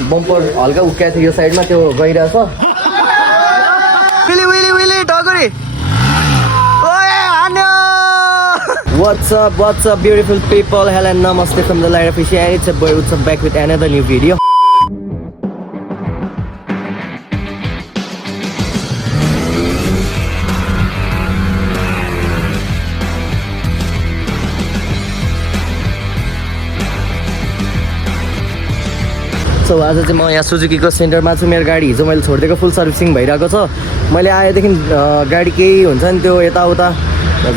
Bumper हल्का उक्काएको थियो यो साइडमा त्यो गइरहेछ विली विली विली टगरी ओए हान्यो What's up beautiful people, hello and namaste from the light of fish and it's a boy what's up back with another new video. So आज चाहिँ म यहाँ सुजुकीको सेन्टरमा छु मेरो गाडी हिजो मैले छोडिदिएको फुल सर्भिसिङ भइरहेको छ मैले आएदेखि गाडी केही हुन्छ नि त्यो यताउता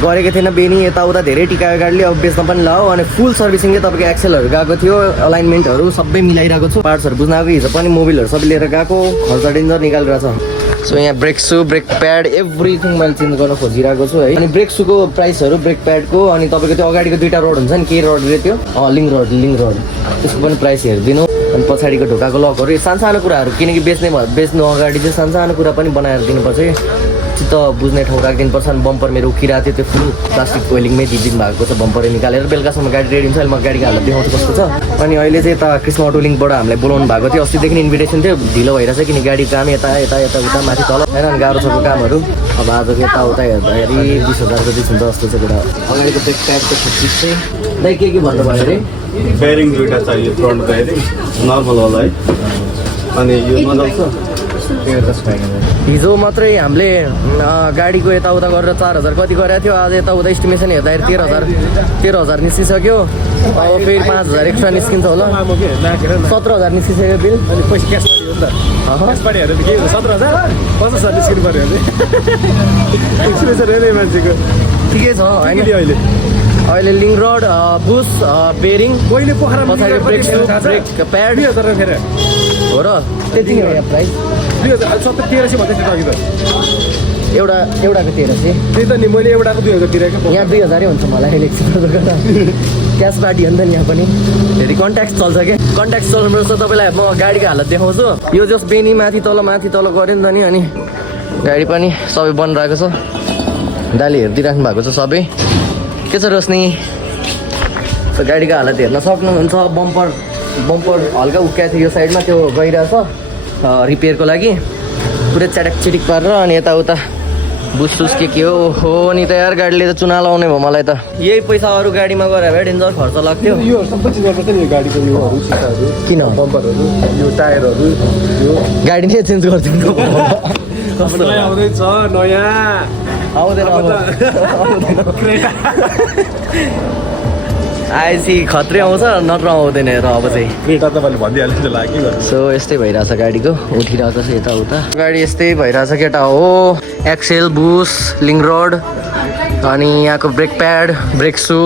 गरेको थिएन बेनी यताउता धेरै टिकायो गाडीले अब बेच्न पनि लाओ अनि फुल सर्भिसिङले तपाईँको एक्सेलहरू गएको थियो अलाइनमेन्टहरू सबै मिलाइरहेको छु पार्ट्सहरू बुझ्न आएको हिजो पनि मोबिलहरू सबै लिएर गएको खर्च डेन्जर निकालिरहेको छ सो यहाँ ब्रेक सू ब्रेक प्याड एभ्रिथिङ मैले चेन्ज गर्न खोजिरहेको छु है अनि ब्रेक सूको प्राइसहरू ब्रेक प्याडको अनि तपाईँको त्यो अगाडिको दुईवटा रोड हुन्छ नि के रोड रे त्यो लिङ्क रोड त्यसको पनि प्राइस हेरिदिनु अनि पछाडिको ढोकाको लकहरू सानो कुराहरू किनकि बेच्नु अगाडि चाहिँ सानो कुरा पनि बनाएर दिनुपर्छ कि चित्त बुझ्ने ठाउँ राखिदिनुपर्छ अनि बम्पर मेरो उखिरहेको थियो त्यो फुल प्लास्टिक कोइलिङमै दिइदिनु भएको छ बम्परै निकालेर बेलुकासम्म गाडी रेडी हुन्छ अहिले म गाडीको हालत देखाउँछु कस्तो छ अनि अहिले चाहिँ यता कृष्ण अटो लिङ्कबाट हामीलाई बोलाउनु भएको थियो अस्तिदेखि इन्भिटेसन थियो ढिलो भइरहेछ किन गाडी काम यता उता माथि तल होइन अनि गाह्रो छ कामहरू अब आजको यताउता हेर्दाखेरि 20,000 जति हुन्छ जस्तो छ केटा अगाडिको ब्रेक प्याडको 36 चाहिँ दाइ के भन्नुभयो अरे बेयरिङ दुईटा चाहियो फ्रन्ट बेयरिङ नर्मल होला है अनि यो मजाले छ हिजो मात्रै हामीले गाडीको यताउता गरेर 4,000 कति गरेको थियो आज यताउता एस्टिमेसन हेर्दाखेरि 13,000 निस्किसक्यो अब फेरि 5,000 एक्स्ट्रा निस्किन्छ होला 17,000 निस्किसक्यो बिल अनि पैसा क्यास पार्टी हेरेर के 17,000 50,000 निस्किनु पर्यो भने मान्छेको ठिकै छ होइन अहिले लिङ्क रोड बुस बेरिङ पहिले पोखरा पछाडि ब्रेक प्याड हो र त्यति नै हो यहाँ प्राइस 1300 भन्दै थियो अघि त एउटाको 1300 त्यही त नि मैले एउटाको 2000 तिरेको यहाँ 2000 हुन्छ मलाई इलेक्सन क्यास पार्टी हो नि त यहाँ पनि फेरि कन्ट्याक्ट चल्छ क्या कन्ट्याक्ट चल्नुपर्छ तपाईँलाई म गाडीको हालत देखाउँछु यो जस बेनी माथि तल गऱ्यो नि त नि अनि गाडी पनि सबै बनिरहेको छ दाली हेरिदिइराख्नु भएको छ सबै के छ रोशनी गाडीको हालत हेर्न सक्नुहुन्छ बम्पर हल्का उक्काएको थियो यो साइडमा त्यो गइरहेछ रिपेयरको लागि पुरै चिटिक पारेर अनि यताउता बुसुस के हो हो नि त यार गाडीले त चुना लाउने भयो मलाई त यही पैसा अरू गाडीमा गएर भए डेन्जर खर्च लाग्थ्यो यो सबै चिज गर्नुपर्छ नि गाडीको योहरू सिसाहरू किन बम्परहरू यो टायरहरू यो गाडी नै चेन्ज गरिदिनु आउँदैछ नयाँ आउँदैन आएपछि खत्रै आउँछ नत्र आउँदैन र अब चाहिँ क्रेटा तपाईँले भनिदिइहाल्नु जस्तो लाग्यो सो यस्तै भइरहेछ गाडीको उठिरहेको छ यताउता गाडी यस्तै भइरहेछ केटा हो एक्सेल बुस लिङ्क रोड अनि यहाँको ब्रेक प्याड ब्रेक सू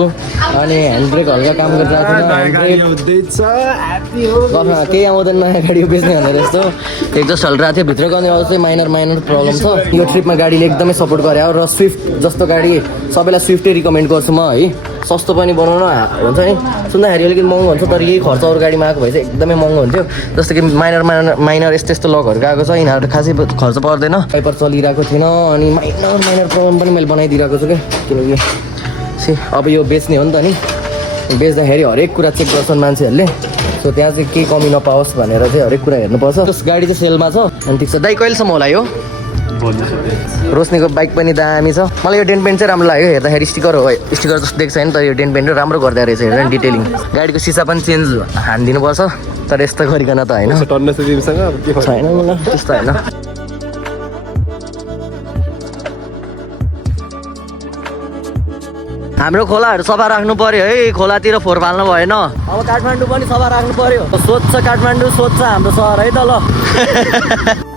अनि ह्यान्ड ब्रेक हल्का काम गरिरहेको थियो केही आउँदैन नयाँ गाडी बेच्ने भनेर यस्तो एकजस्ट हल्लिरहेको थियो भित्र गर्ने अझै माइनर प्रब्लम छ यो ट्रिपमा गाडीले एकदमै सपोर्ट गरे र स्विफ्ट जस्तो गाडी सबैलाई स्विफ्टै रिकमेन्ड गर्छु म है सस्तो पनि बनाउन हुन्छ नि सुन्दाखेरि अलिकति महँगो हुन्छ तर यही खर्च अरू गाडीमा आएको भए चाहिँ एकदमै महँगो हुन्थ्यो जस्तो कि माइनर यस्तो लगहरू गएको छ यिनीहरू खासै खर्च पर्दैन पेपर चलिरहेको थिएन अनि माइनर प्रब्लम पनि मैले बनाइदिइरहेको छु क्या किनकि अब यो बेच्ने हो नि त नि बेच्दाखेरि हरेक कुरा चेक गर्छन् मान्छेहरूले सो त्यहाँ चाहिँ केही कमी नपाओस् भनेर चाहिँ हरेक कुरा हेर्नुपर्छ त्यस गाडी चाहिँ सेलमा छ अनि ठिक छ दाइ कहिलेसम्म होला यो रोशनीको बाइक पनि दामी छ मलाई यो डेन्ट पेन्ट चाहिँ राम्रो लाग्यो हेर्दाखेरि स्टिकर जस्तो देख्छ नि तर यो डेन्ट पेन्ट राम्रो गर्दै रहेछ हेर डिटेलिङ गाडीको सिसा पनि चेन्ज हानिदिनुपर्छ तर यस्तो गरिकन त होइन छैन मलाई त्यस्तो होइन हाम्रो खोलाहरू सफा राख्नु पर्यो है खोलातिर फोहोर फाल्नु भएन अब काठमाडौँ पनि सफा राख्नु पर्यो स्वच्छ काठमाडौँ स्वच्छ हाम्रो सहर है त ल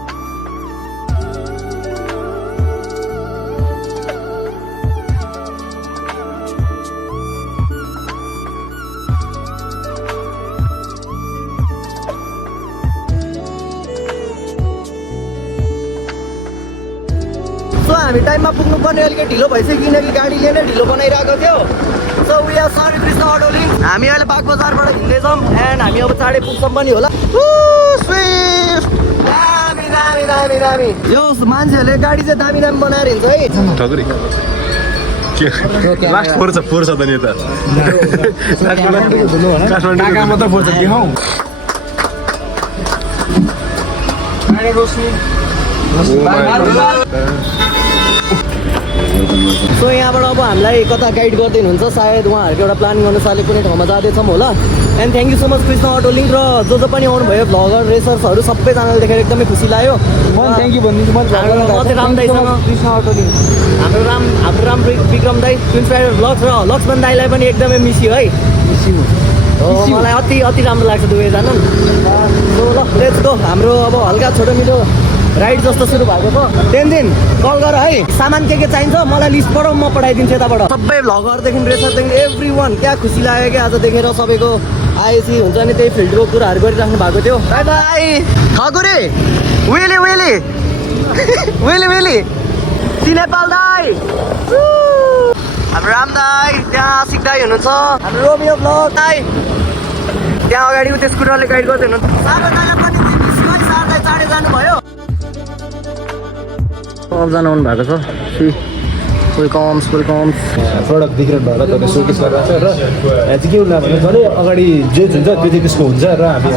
हामी टाइममा पुग्नुपर्ने अलिकति ढिलो भइसक्यो किनकि गाडीले नै ढिलो बनाइरहेको थियो so we are sorry Krishna auto link हामी अहिले बाग बजारबाट हिँड्दैछौँ एन्ड हामी अब चाँडै पुग्छौँ पनि होला दामी यो मान्छेहरूले गाडी चाहिँ दामी बनाएर हिँड्छ है लास्ट फोर छ त नि त काठमाडौँमा त फोर छ कि हौ सो यहाँबाट अब हामीलाई कता गाइड गर्दै हुनुहुन्छ सायद उहाँहरूको एउटा प्लानिङ अनुसारले कुनै ठाउँमा जाँदैछौँ होला। And thank you so much Krishna auto link र जो पनि आउनुभयो भ्लगर रेसर्सहरू सबैजनाले देखेर एकदमै खुसी लाग्यो। थ्याङ्क यू भनिदिन्छु म अझै राम दाईसँग कृष्ण अटो लिङ्क हाम्रो राम विक्रम दाई ट्विन्स राइडर भ्लग्स र लक्ष्मण दाईलाई पनि एकदमै मिसियो है। मलाई अति अति राम्रो लाग्छ दुवैजना। ल लेट्स गो। हाम्रो अब हल्का छोटो मिठो राइड जस्तो सुरु भएको छ। दिन कल गर है, सामान के चाहिन्छ मलाई लिस्ट पठाऊ, म पठाइदिन्छु यताबाट। सबै भ्लगरदेखि रेसरदेखि एभ्री वान क्या खुसी लाग्यो क्या आज देखेर। सबैको आएपछि हुन्छ नि त्यही फिल्डको कुराहरू गरिराख्नु भएको थियो। बाई बाई ठकुरे वेली वेली वेली वेली ती नेपाल दाई, हाम्रो राम दाई, त्यहाँ आशिक दाई हुनुहुन्छ, हाम्रो रोमियो ब्लग दाई त्यहाँ अगाडिको त्यो स्कुटरले गाइड गर्दै हुनुहुन्छ। सारदाईलाई पनि सारदाई चाँडै जानुभयो। सबजना आउनु भएको छ। वेलकम्स प्रडक्ट विक्रेट भएर तपाईँ सोकेस गरिरहेको छ र यहाँ चाहिँ के हुन्छ भने झन् अगाडि जे हुन्छ त्यो चाहिँ त्यसको हुन्छ र हामी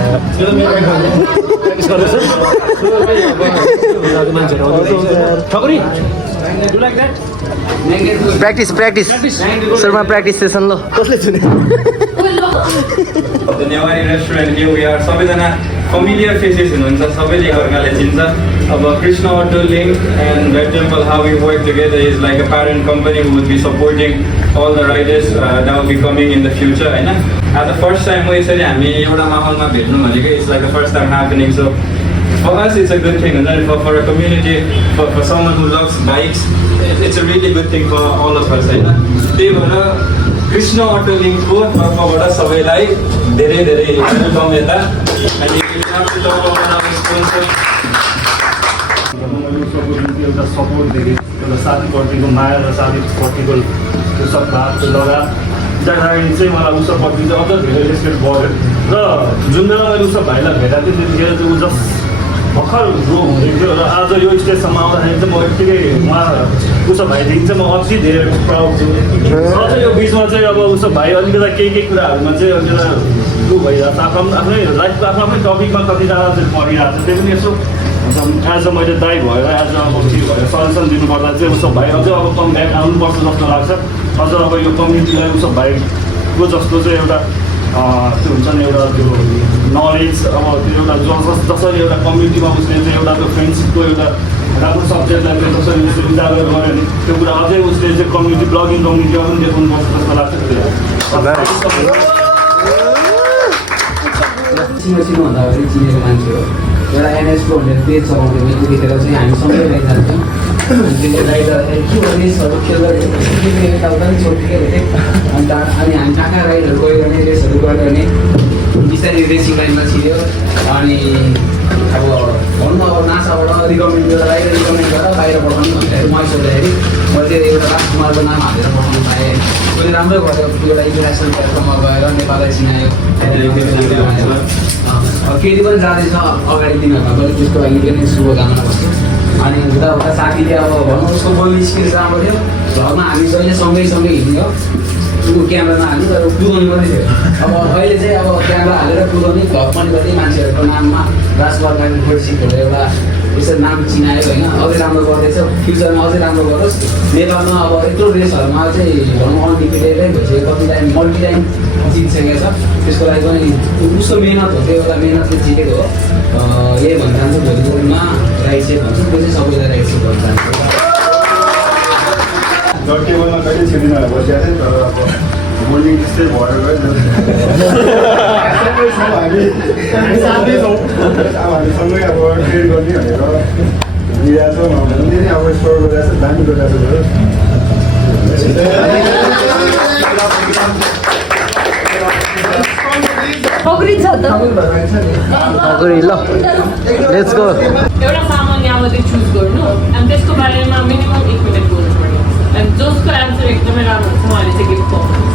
प्र्याक्टिस सुरुमा प्र्याक्टिस सेसन। ल कसले छुने The Newari restaurant here we are सबैजना familiar faces हुनुहुन्छ, सबैले एकअर्कालाई चिन्छ। अब Krishna auto link and Red Temple, how we work together is like a parent company who would be supporting all the riders that will be coming in the future, हैन। As the first time यसरी हामी एउटा माहौलमा भेट्नु भनेको it's like the first time happening, so for us it's a good thing, and for a community, for someone who loves bikes, it's a really good thing for all of us, हैन। त्यही भएर Krishna auto लिङ्कको तर्फबाट सबैलाई धेरै धेरै welcome यता। अनि एउटा सपोर्ट देखेँ, एउटा साथीप्रतिको माया र साथीप्रतिको सद्भाव लगाव जाँदाखेरि चाहिँ मलाई उसप्रति चाहिँ अझ धेरै रेस्पेक्ट बढ्यो। र जुन बेला मैले उसो भाइलाई भेटाएको थिएँ त्यतिखेर चाहिँ ऊ जस्ट भर्खर ग्रो हुँदै थियो र आज यो स्टेजसम्म आउँदाखेरि चाहिँ म यत्तिकै उहाँ उसो भाइदेखि चाहिँ म अति धेरै प्राउड छु। अझै यो बिचमा चाहिँ अब उसो भाइ अलिकता केही कुराहरूमा चाहिँ अलिकता उ भइरहेको छ। आफ्नै लाइफको आफ्नै टपिकमा कतिजना चाहिँ पढिरहेको छ। त्यही पनि यसो एज अ मैले दाइ भएर एज अ अब के भएर सजेसन दिनुपर्दा चाहिँ उसो भाइ अझै अब कम ब्याक आउनुपर्छ जस्तो लाग्छ। अझ अब यो कम्युनिटीलाई उसो भाइको जस्तो चाहिँ एउटा त्यो हुन्छ नि एउटा त्यो नलेज, अब त्यो एउटा जसरी एउटा कम्युनिटीमा उसले चाहिँ एउटा त्यो फ्रेन्डसिपको एउटा राम्रो सब्जेक्टलाई चाहिँ जसरी उसले उजागर गऱ्यो भने त्यो कुरा अझै उसले चाहिँ कम्युनिटी ब्लगिङ कम्युनिटीमा पनि देखाउनुपर्छ जस्तो लाग्छ। चिनो भन्दाखेरि चिनेको मान्छे हो। एउटा एनएसको भनेर पेज चलाउँथ्यो मैले, त्यतिखेर चाहिँ हामी सँगै राइड त्यसले राइड के रेसहरू खेल्दा यताउता पनि छोडिदिएको थिएँ। अनि हामी कहाँ कहाँ राइडहरू गयो भने रेसहरू गऱ्यो भने बिस्तारै रेसिङ लाइनमा छिर्यो। अनि अब भनौँ न अब नासाबाट रिकमेन्ड गरेर बाहिर पठाउनु भन्दाखेरि मैले सोद्धाखेरि मैले चाहिँ एउटा राजकुमारको नाम हालेर पठाउनु पाएँ। उसले राम्रै गर्यो, एउटा इन्टरनेसनल प्लेटफर्ममा गएर नेपाललाई चिनायो। केटी पनि जाँदैछ अगाडि दिनहरूमा पनि, त्यसको लागि पनि शुभकामना गर्छु। अनि हुँदा साथीले अब भनौँ उसको बोल्ने स्किल्स राम्रो थियो। घरमा हामी जहिले सँगै हिँड्यो, ऊ क्यामेरामा हाल्नु तर कुदाउने पनि थियो। अब अहिले चाहिँ अब क्यामेरा हालेर कुदाउने भ्लग पनि गर्ने मान्छेहरूको नाममा राजकुमार फोटोसिपहरू एउटा यसरी नाम चिनायो होइन। अझै राम्रो गर्दैछ, फ्युचरमा अझै राम्रो गरोस्। नेपालमा अब यत्रो रेसहरूमा चाहिँ भनौँ अनडिफिटेडै भइसक्यो, कति टाइम मल्टी टाइम जितिसकेको छ। त्यसको लागि पनि उसको मेहनत हो, त्यो एउटा मेहनतले जितेको हो। यही भन्न चाहन्छु भोलिको दिनमा राइड सेप भन्छ, त्यो चाहिँ सबैलाई राइड सेप भन्न चाहन्छु। टेबलमा कहिले छिर्दिन बसिरहेको थिएँ, तर अब बोल्डिङ त्यस्तै भएर गयो। हामी साथै छौँ, अब हामीसँगै अब ट्रेड गर्ने भनेर हिँडिरहेको छौँ। भन्दै अब एक्सप्लोर गरिरहेको छ, दामी गरिरहेको छ। ल लेट्स गो। एउटा सामान्य मात्रै चुज गर्नु अनि त्यसको बारेमा मिनिमम 1 मिनट बोल्नु पर्यो। अनि जसको एन्सर एकदमै राम्रो हुन्छ उहाँले चाहिँ गिफ्ट पाउनुहुन्छ।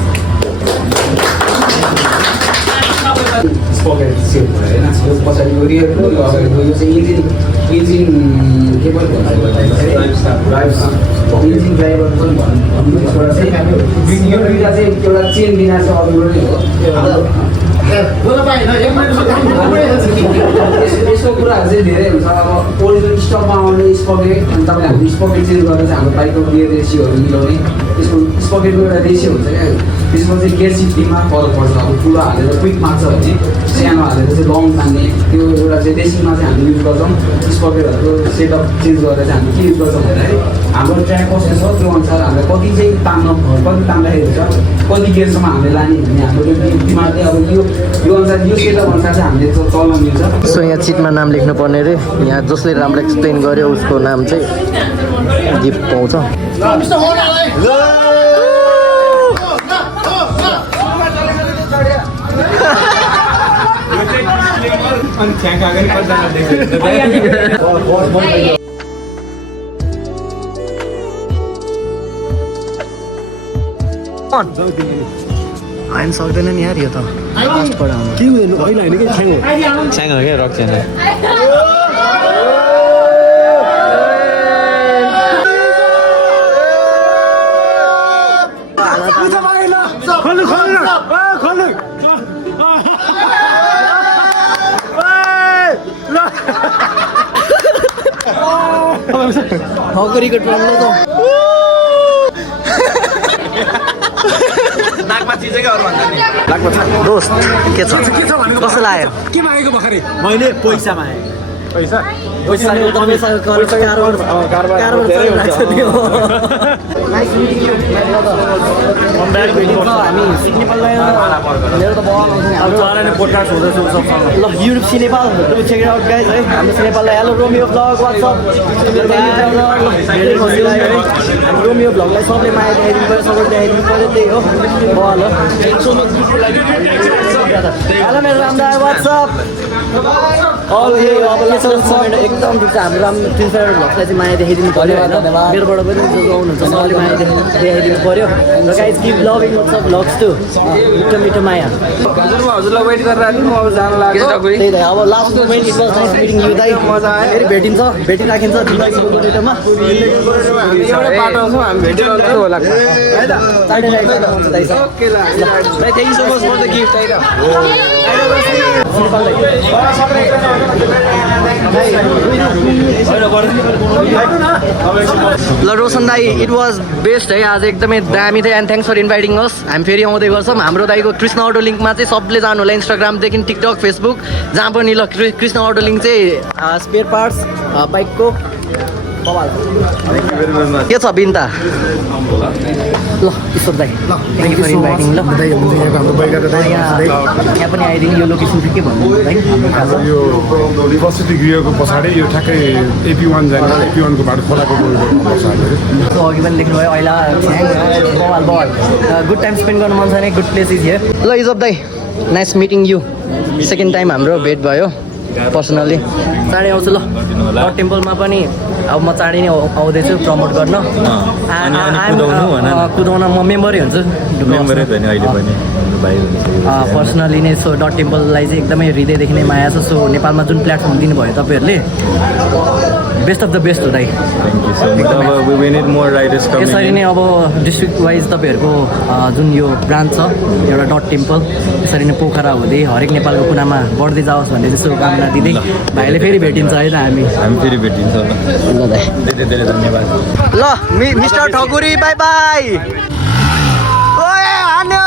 पछाडिको रियरको यो अगाडिको यो चाहिँ इन्जिन के पनि भन्छ, इन्जिन ड्राइभर पनि भन्नु। यसबाट चाहिँ यो दुइटा चाहिँ एउटा चेन बिना चाहिँ अरूबाट नै हो। यस्तो कुराहरू चाहिँ धेरै हुन्छ अब ओरिजिनल स्टकमा आउने स्पकेट अनि तपाईँले हाम्रो स्पकेट चेन्ज गरेर चाहिँ हाम्रो बाइकको गियर रेसियोहरू मिलाउने त्यसको स्पकेटको एउटा रेसियो हुन्छ क्या त्यसमा चाहिँ गियर सिफ्टिङमा फरक पर्छ अब ठुलो हालेर क्विक मार्छ भने सानो हालेर चाहिँ लङ तान्ने त्यो एउटा चाहिँ रेसिङमा चाहिँ हामीले युज गर्छौँ स्पकेटहरूको सेटअप चेन्ज गरेर चाहिँ हामीले के युज गर्छौँ भन्दाखेरि हाम्रो ट्र्याक कस्तो छ त्यो अनुसार हामीलाई कति चाहिँ कति तान्दाखेरि हुन्छ कति गियरसम्म हामीले लाने भन्ने हाम्रो त्यो दिमागले अब यो अनुसार यो सेटअप अनुसार चाहिँ हामीले चल्न मिल्छ सो यहाँ चिटमा नाम लेख्नु पर्ने रे यहाँ जसले राम्रो एक्सप्लेन गर्यो उसको नाम चाहिँ गिफ्ट पाउँछ अनि छ्याङ अगाडि कतिजना देख्छ आइन सक्दैन नि यार यो त के हुँदैन होइन कि छ्याङ हो क्या रक छैन ठकुरीको ट्रम्लो त नाकमा चिज क्या अरू भन्दा नि दोस्त के छ कस्तो लाग्यो के मागेको भर्खरै मैले पैसा मागेँ पैसा ल YouTube Sinepal check out guys है हाम्रो सिनेपाललाई hello Romeo vlog WhatsApp Romeo ब्लगलाई सबले माया देखाइदिनु पऱ्यो सपोर्ट देखाइदिनु पऱ्यो त्यही हो ल हेलो मेरो रामदा वाट्सअप एकदम ठिक छ हाम्रो राम्रो ट्विन्सर भ्लगलाई चाहिँ माया देखाइदिनु पऱ्यो होइन मेरोबाट पनि जो आउनुहुन्छ सबले माया देखाइदिनु पऱ्यो र guys keep loving WhatsApp vlogs too मिठो मिठो माया हजुरलाई वेट गरेर म अब जान लाग्यो त्यही त अब last moment it was nice meeting you दाइ मजा आयो फेरि भेटिन्छ भेटिराखिन्छ दिल्लीको गोरेटोमा हामी एउटै बाटो छौँ हामी भेटिरहन्छ होला है त चाँडै राइड हुन्छ दाइ ओके ल thank you so much for the gift है ल रोशन दाई इट वाज बेस्ट है आज एकदमै दामी थियो एन्ड थ्याङ्क्स फर इन्भाइटिङ अस हामी फेरि आउँदै गर्छौँ हाम्रो दाईको कृष्ण अटो लिङ्कमा चाहिँ सबले जानु होला इन्स्टाग्रामदेखि टिकटक फेसबुक जहाँ पनि ल कृष्ण अटो लिङ्क चाहिँ स्पेयर पार्ट्स बाइकको के छ बिन्ता ल ईश्वर दाई थ्याङ्क यू फर इन्भाइटिङ ल यहाँ पनि आइदिनु यो लोकेसन चाहिँ के भन्नु यो युनिभर्सिटी गृहको पछाडि यो ठ्याक्कै AP1 जाने AP1को बाटो खोलाको अघि पनि लेख्नुभयो अहिले बवाल गुड टाइम स्पेन्ड गर्नु मन छ भने गुड प्लेस इज हियर ल इजब दाई nice meeting you second time हाम्रो भेट भयो पर्सनली चाँडै आउँछु ल गड टेम्पलमा पनि अब म चाँडै नै आउँदैछु प्रमोट गर्न कुदाउन म मेम्बरै हुन्छु पर्सनली नै सो डट टेम्पललाई चाहिँ एकदमै हृदयदेखि नै माया छ सो नेपालमा जुन प्लेटफर्म दिनुभयो तपाईँहरूले बेस्ट अफ द बेस्ट हो दाइ यसरी नै अब डिस्ट्रिक्ट वाइज तपाईँहरूको जुन यो ब्रान्च छ एउटा डट टेम्पल यसरी नै पोखरा हुँदै हरेक नेपालको कुनामा बढ्दै जाओस् भन्ने चाहिँ शुभकामना दिँदै भाइले फेरि भेटिन्छ है त हामी फेरि भेटिन्छ ल दाइ धेरै धेरै धन्यवाद ल मिस्टर ठकुरी बाई बाई ओए हान्यो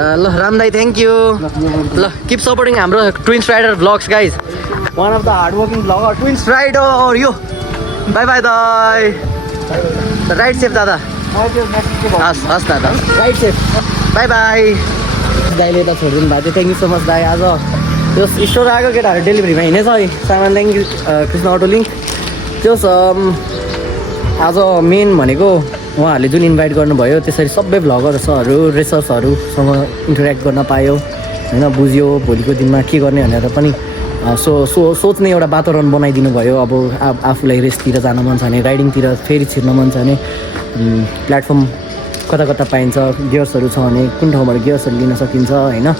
ल राम दाई थ्याङ्क यू ल किप सपोर्टिङ हाम्रो twins rider vlogs guys one of the hard working vlogger twins rider यो बाई बाई दाई राइड सेफ दादा हस् हस् दादा राइड सेफ बाई बाई दाइले त छोडिदिनु भएको थियो थ्याङ्क यू सो मच दाई आज त्यो स्टोर आएको केटाहरू डेलिभरीमा हिँडेछ है सामान thank you Krishna auto link त्यो आज मेन भनेको उहाँहरूले जुन इन्भाइट गर्नुभयो त्यसरी सबै भ्लगर्सहरू रेसर्सहरूसँग इन्टरेक्ट गर्न पायो होइन बुझ्यो भोलिको दिनमा के गर्ने भनेर पनि सोच्ने एउटा वातावरण बनाइदिनु भयो अब आफूलाई रेसतिर जान मन छ भने राइडिङतिर फेरि छिर्न मन छ भने प्लेटफर्म कता कता पाइन्छ गियर्सहरू छ भने कुन ठाउँबाट गियर्सहरू लिन सकिन्छ होइन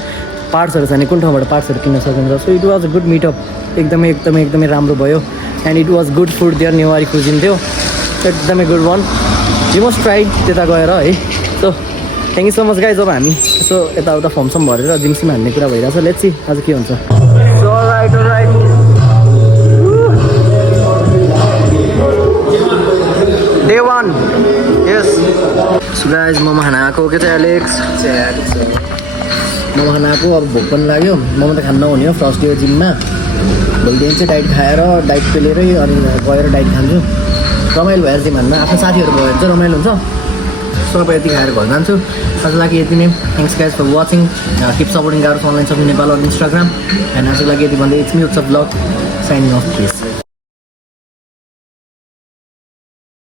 पार्ट्सहरू छ भने कुन ठाउँबाट पार्ट्सहरू किन्न सकिन्छ so it was a good meetup एकदमै राम्रो भयो and it was good food there Newari cuisine थियो एकदमै good one you must try त्यता गएर है so thank you so much guys. अब हामी यसो यताउता फर्मसम भरेर जिमसिम हान्ने कुरा भइरहेछ। लेट्स सी आज के हुन्छ। डे 1 यस गाइज मोमो खाना आएको के चाहिँ एलेक्स मोमो खाना आएको। अब भोक पनि लाग्यो। मोमो त खानु नहुने हो फर्स्ट डे जिममा। भोलिदेखि चाहिँ डाइट खाएर डाइट पेलेरै अनि गएर डाइट खान्छु। रमाइलो भएर जिम हान्न आफ्नो साथीहरू भयो भने चाहिँ रमाइलो हुन्छ। सब यति खाएर घर जान्छु। आजको लागि यति नै। Thanks guys for watching. Keep supporting गाह्रो online shopping Nepal on Instagram. And आजको लागि यति भन्दै it's me Utsav vlog signing off please.